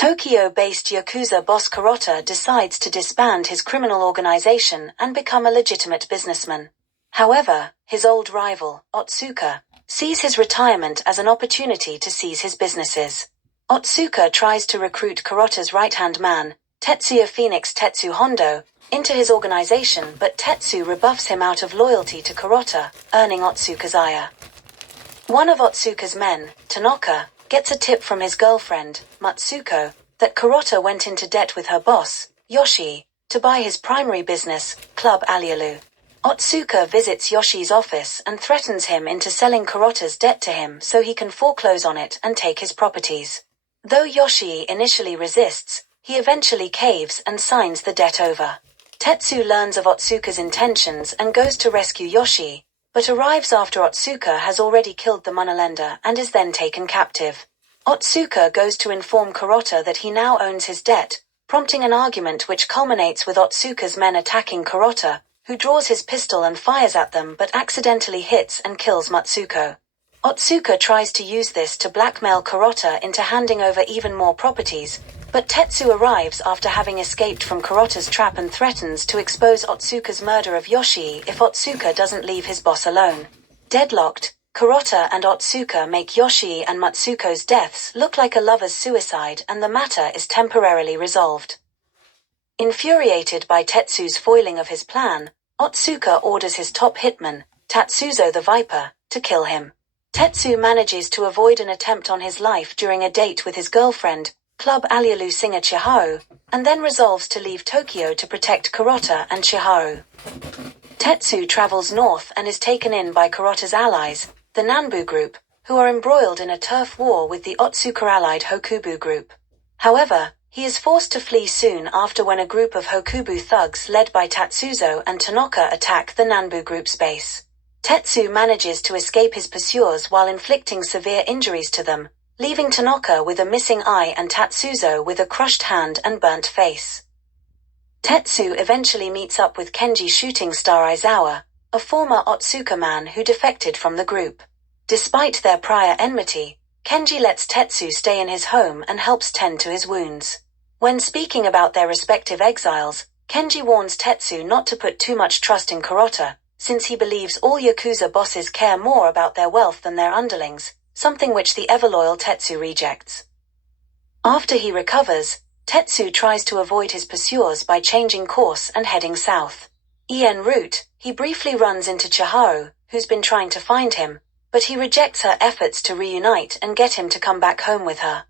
Tokyo-based Yakuza boss Kurota decides to disband his criminal organization and become a legitimate businessman. However, his old rival, Otsuka, sees his retirement as an opportunity to seize his businesses. Otsuka tries to recruit Kurota's right-hand man, Tetsuya Phoenix Tetsu Hondo, into his organization, but Tetsu rebuffs him out of loyalty to Kurota, earning Otsuka's ire. One of Otsuka's men, Tanaka, gets a tip from his girlfriend, Matsuko, that Kurota went into debt with her boss, Yoshi, to buy his primary business, Club Alialu. Otsuka visits Yoshi's office and threatens him into selling Kurota's debt to him so he can foreclose on it and take his properties. Though Yoshi initially resists, he eventually caves and signs the debt over. Tetsu learns of Otsuka's intentions and goes to rescue Yoshi, but arrives after Otsuka has already killed the moneylender and is then taken captive. Otsuka goes to inform Kurota that he now owns his debt, prompting an argument which culminates with Otsuka's men attacking Kurota, who draws his pistol and fires at them but accidentally hits and kills Matsuko. Otsuka tries to use this to blackmail Kurota into handing over even more properties, but Tetsu arrives after having escaped from Kurota's trap and threatens to expose Otsuka's murder of Yoshi if Otsuka doesn't leave his boss alone. Deadlocked, Kurota and Otsuka make Yoshi and Matsuko's deaths look like a lover's suicide, and the matter is temporarily resolved. Infuriated by Tetsu's foiling of his plan, Otsuka orders his top hitman, Tatsuzo the Viper, to kill him. Tetsu manages to avoid an attempt on his life during a date with his girlfriend, Club Alialu singer Chiharu, and then resolves to leave Tokyo to protect Kurota and Chiharu. Tetsu travels north and is taken in by Kurota's allies, the Nanbu group, who are embroiled in a turf war with the Otsuka-allied Hokubu group. However, he is forced to flee soon after when a group of Hokubu thugs led by Tatsuzo and Tanaka attack the Nanbu group's base. Tetsu manages to escape his pursuers while inflicting severe injuries to them, leaving Tanaka with a missing eye and Tatsuzo with a crushed hand and burnt face. Tetsu eventually meets up with Kenji shooting star Aizawa, a former Otsuka man who defected from the group. Despite their prior enmity, Kenji lets Tetsu stay in his home and helps tend to his wounds. When speaking about their respective exiles, Kenji warns Tetsu not to put too much trust in Kurota, since he believes all Yakuza bosses care more about their wealth than their underlings, something which the ever-loyal Tetsu rejects. After he recovers, Tetsu tries to avoid his pursuers by changing course and heading south. En route, he briefly runs into Chiharu, who's been trying to find him, but he rejects her efforts to reunite and get him to come back home with her.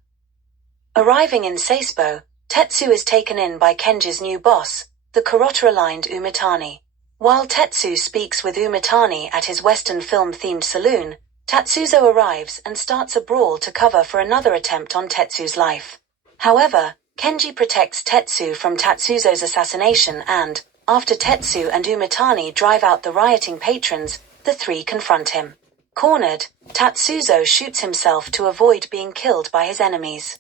Arriving in Sasebo, Tetsu is taken in by Kenji's new boss, the Kurota-aligned Umitani. While Tetsu speaks with Umitani at his Western film-themed saloon, Tatsuzo arrives and starts a brawl to cover for another attempt on Tetsu's life. However, Kenji protects Tetsu from Tatsuzo's assassination and, after Tetsu and Umitani drive out the rioting patrons, the three confront him. Cornered, Tatsuzo shoots himself to avoid being killed by his enemies.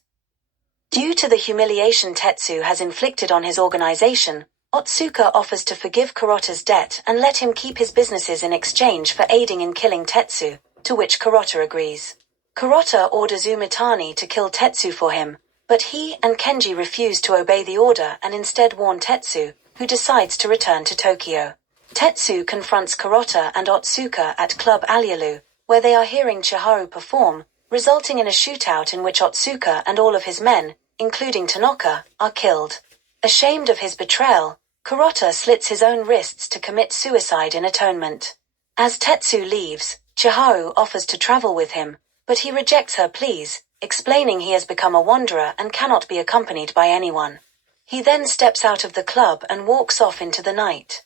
Due to the humiliation Tetsu has inflicted on his organization, Otsuka offers to forgive Kurota's debt and let him keep his businesses in exchange for aiding in killing Tetsu, to which Kurota agrees. Kurota orders Umitani to kill Tetsu for him, but he and Kenji refuse to obey the order and instead warn Tetsu, who decides to return to Tokyo. Tetsu confronts Kurota and Otsuka at Club Alialu, where they are hearing Chiharu perform, resulting in a shootout in which Otsuka and all of his men, including Tanaka, are killed. Ashamed of his betrayal, Kurota slits his own wrists to commit suicide in atonement. As Tetsu leaves, Chiharu offers to travel with him, but he rejects her pleas, explaining he has become a wanderer and cannot be accompanied by anyone. He then steps out of the club and walks off into the night.